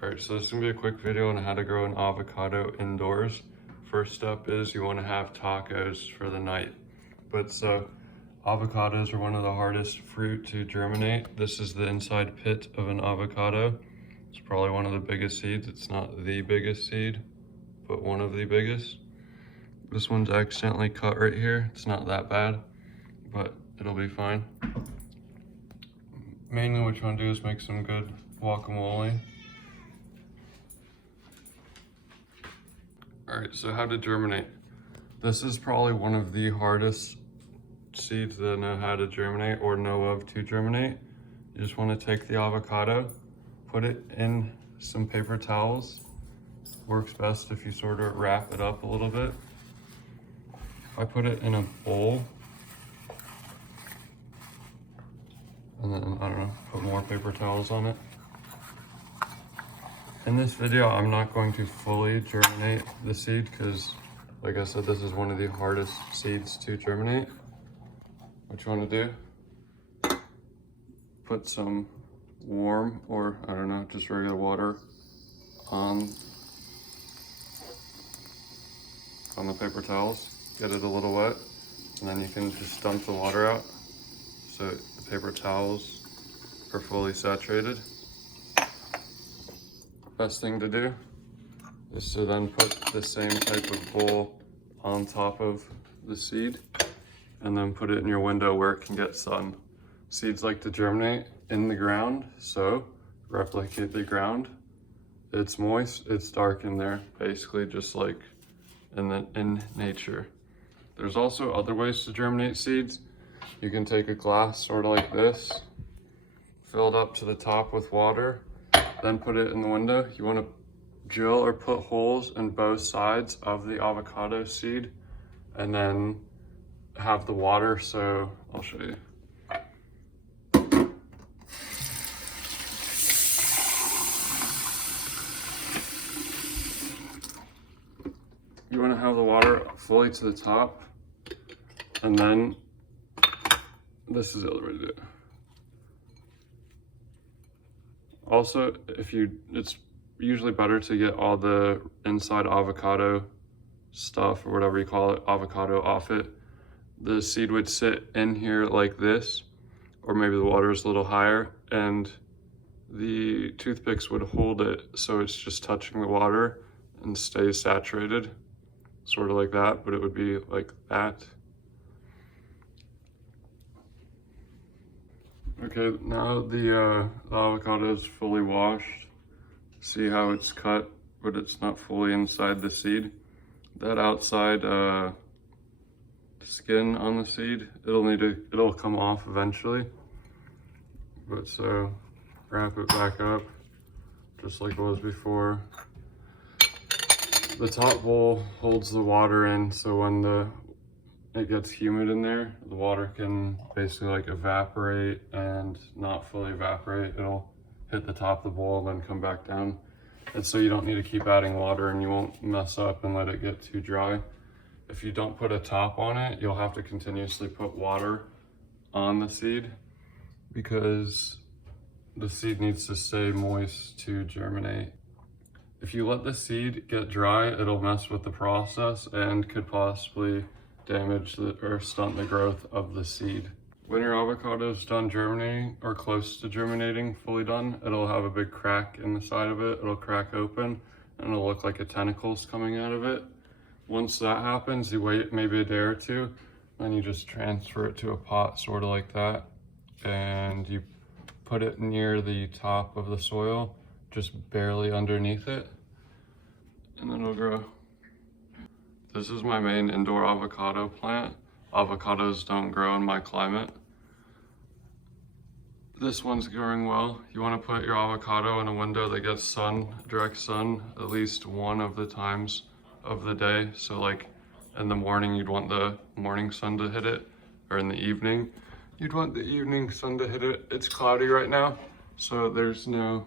Alright, so this is gonna be a quick video on how to grow an avocado indoors. First step is you want to have tacos for the night. Avocados are one of the hardest fruit to germinate. This is the inside pit of an avocado. It's probably one of the biggest seeds. It's not the biggest seed, but one of the biggest. This one's accidentally cut right here. It's not that bad, but it'll be fine. Mainly what you want to do is make some good guacamole. All right, so how to germinate. This is probably one of the hardest seeds that I know how to germinate or know of to germinate. You just want to take the avocado, put it in some paper towels. Works best if you sort of wrap it up a little bit. I put it in a bowl and then, I don't know, put more paper towels on it. In this video, I'm not going to fully germinate the seed because, like I said, this is one of the hardest seeds to germinate. What you want to do, put some warm, or I don't know, just regular water on the paper towels. Get it a little wet, and then you can just dump the water out so the paper towels are fully saturated. Best thing to do is to then put the same type of bowl on top of the seed and then put it in your window where it can get sun. Seeds like to germinate in the ground, so replicate the ground. It's moist, it's dark in there, basically just like in nature. There's also other ways to germinate seeds. You can take a glass sort of like this, fill it up to the top with water, then put it in the window. You want to drill or put holes in both sides of the avocado seed and then have the water. So I'll show you. You want to have the water fully to the top, and then this is the other way to do it. Also, it's usually better to get all the inside avocado stuff, or whatever you call it, avocado off it. The seed would sit in here like this, or maybe the water is a little higher, and the toothpicks would hold it so it's just touching the water and stays saturated, sort of like that, but it would be like that. Okay, now the avocado is fully washed. See how it's cut, but it's not fully inside the seed. That outside skin on the seed, it'll come off eventually. But so wrap it back up, just like it was before. The top bowl holds the water in, so when it gets humid in there, the water can basically like evaporate and not fully evaporate. It'll hit the top of the bowl and then come back down. And so you don't need to keep adding water, and you won't mess up and let it get too dry. If you don't put a top on it, you'll have to continuously put water on the seed because the seed needs to stay moist to germinate. If you let the seed get dry, it'll mess with the process and could possibly damage or stunt the growth of the seed. When your avocado is done germinating or close to germinating, fully done, it'll have a big crack in the side of it. It'll crack open and it'll look like a tentacle's coming out of it. Once that happens, you wait maybe a day or two, then you just transfer it to a pot sort of like that, and you put it near the top of the soil, just barely underneath it, and then it'll grow. This is my main indoor avocado plant. Avocados don't grow in my climate. This one's growing well. You want to put your avocado in a window that gets sun, direct sun, at least one of the times of the day. So like in the morning, you'd want the morning sun to hit it, or in the evening, you'd want the evening sun to hit it. It's cloudy right now, so there's no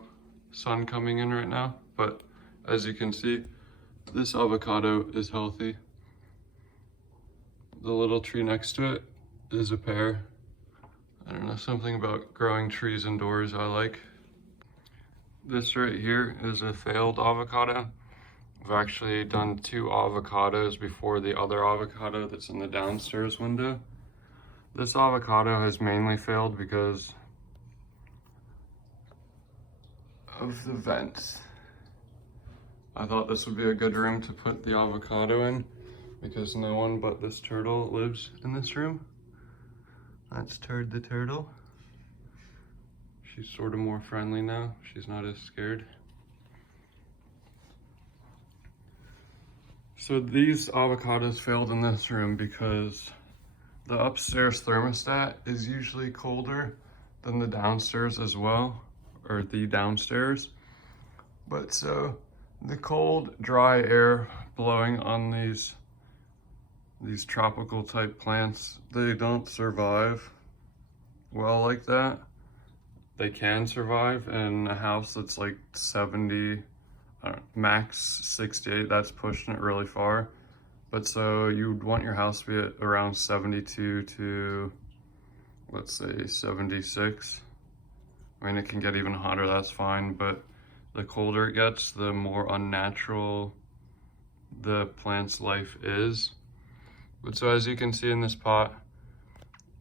sun coming in right now, but as you can see, this avocado is healthy. The little tree next to it is a pear. I don't know, something about growing trees indoors I like. This right here is a failed avocado. I've actually done 2 avocados before the other avocado that's in the downstairs window. This avocado has mainly failed because of the vents. I thought this would be a good room to put the avocado in because no one but this turtle lives in this room. That's Turd the turtle. She's sort of more friendly now. She's not as scared. So these avocados failed in this room because the upstairs thermostat is usually colder than the downstairs as well, or the downstairs. But so the cold, dry air blowing on these tropical type plants, they don't survive well like that. They can survive in a house that's like 70, max 68, that's pushing it really far. But so you'd want your house to be at around 72 to, let's say, 76. I mean, it can get even hotter, that's fine, but the colder it gets, the more unnatural the plant's life is. But so as you can see in this pot,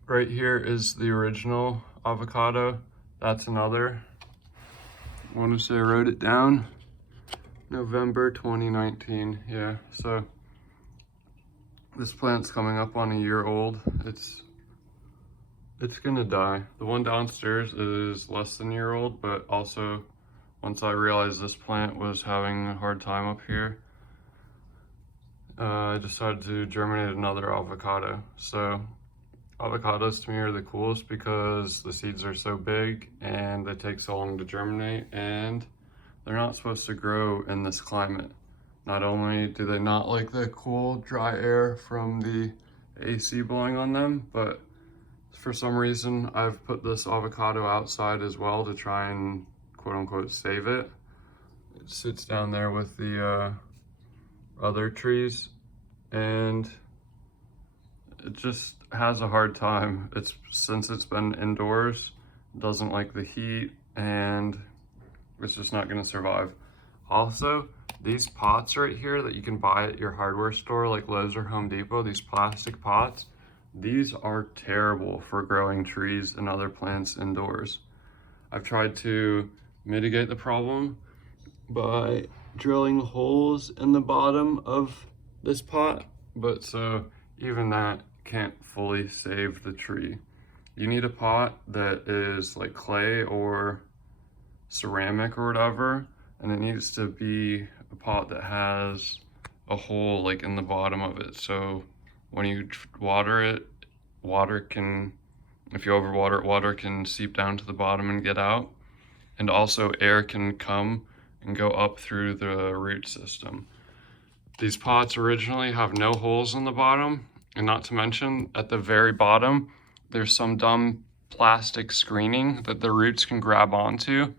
right here is the original avocado. That's another. I want to say I wrote it down. November 2019, yeah. So this plant's coming up on a year old. It's gonna die. The one downstairs is less than a year old, but also once I realized this plant was having a hard time up here, I decided to germinate another avocado. So avocados to me are the coolest because the seeds are so big and they take so long to germinate, and they're not supposed to grow in this climate. Not only do they not like the cool, dry air from the AC blowing on them, but for some reason I've put this avocado outside as well to try and quote unquote save it. It sits down there with the other trees, and it just has a hard time. Since it's been indoors, doesn't like the heat, and it's just not gonna survive. Also, these pots right here that you can buy at your hardware store like Lowe's or Home Depot, these plastic pots, these are terrible for growing trees and other plants indoors. I've tried to mitigate the problem by drilling holes in the bottom of this pot, but so even that can't fully save the tree. You need a pot that is like clay or ceramic or whatever, and it needs to be a pot that has a hole like in the bottom of it, so when you water it, if you overwater it, water can seep down to the bottom and get out, and also air can come and go up through the root system. These pots originally have no holes in the bottom, and not to mention at the very bottom there's some dumb plastic screening that the roots can grab onto.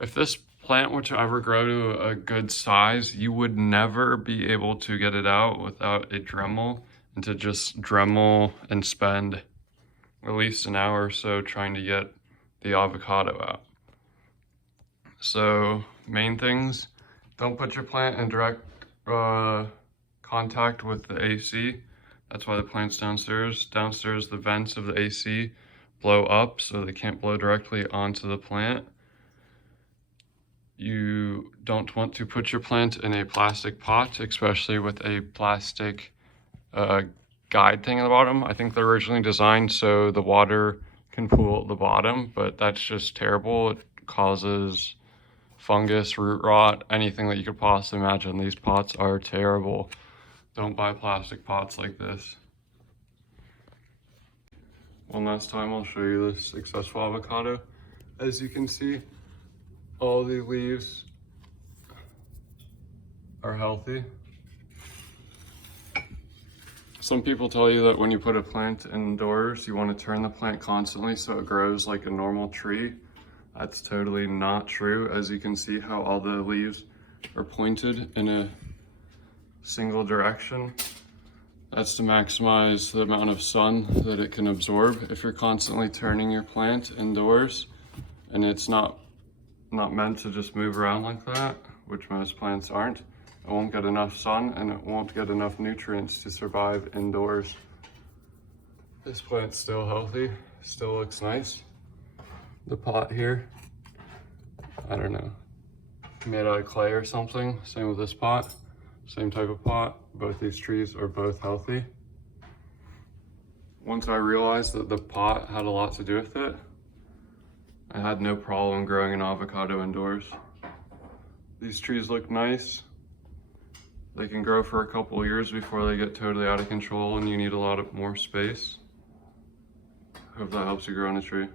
If this plant were to ever grow to a good size, you would never be able to get it out without a Dremel, and to just Dremel and spend at least an hour or so trying to get the avocado out. So main things, don't put your plant in direct contact with the AC. That's why the plant's downstairs. Downstairs, the vents of the AC blow up so they can't blow directly onto the plant. You don't want to put your plant in a plastic pot, especially with a plastic guide thing at the bottom. I think they're originally designed so the water can pool at the bottom, but that's just terrible. It causes fungus, root rot, anything that you could possibly imagine. These pots are terrible. Don't buy plastic pots like this. One last time, I'll show you this successful avocado. As you can see, all the leaves are healthy. Some people tell you that when you put a plant indoors, you want to turn the plant constantly so it grows like a normal tree. That's totally not true. As you can see how all the leaves are pointed in a single direction. That's to maximize the amount of sun that it can absorb. If you're constantly turning your plant indoors and it's not not meant to just move around like that, which most plants aren't. It won't get enough sun and it won't get enough nutrients to survive indoors. This plant's still healthy, still looks nice. The pot here, I don't know, made out of clay or something. Same with this pot, same type of pot. Both these trees are both healthy. Once I realized that the pot had a lot to do with it, I had no problem growing an avocado indoors. These trees look nice. They can grow for a couple of years before they get totally out of control and you need a lot more space. Hope that helps you grow on a tree.